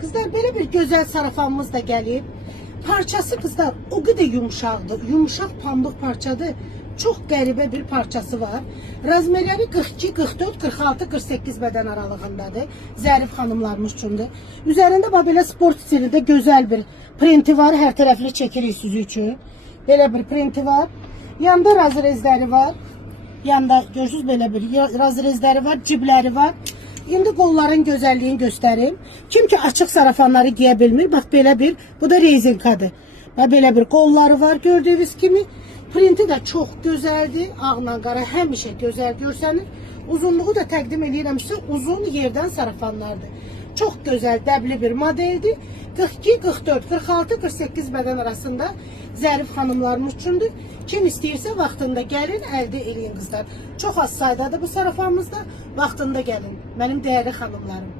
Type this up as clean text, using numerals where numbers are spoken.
Kızlar böyle bir güzel sarafanımız da gelip parçası kızlar o kadar yumuşaqdır. Yumuşaq pambıq parçadır. Çok qəribə bir parçası var. Razmerləri 42, 44, 46, 48 bədən aralığındadır. Zərif xanımlarımız üçündür. Üzərində belə sport stilində gözəl bir printi var. Hər tərəfli çəkirik siz üçün. Belə bir printi var. Yanda razrezləri var. Yanda görürsünüz belə bir razrezləri var, cibləri var. İndi qolların gözəlliyini göstərim. Kim ki açıq sarafanları giyə bilmir, bax belə bir, bu da rezinkadır. Və belə bir qolları var gördüyünüz kimi. Printi də çox gözəldir. Ağla qara həmişə gözəl görsənir. Uzunluğu da təqdim edirəm sizə, uzun yerdən sarafanlardır. Çox gözəl, dəbli bir modeldir. 42, 44, 46, 48 bədən arasında zərif xanımlarımız üçündür. Kim istəyirsə vaxtında gəlin, əldə eləyin qızlar. Çox az saydadır bu sarafanımızda. Vaxtında gəlin, mənim dəyərli xanımlarım.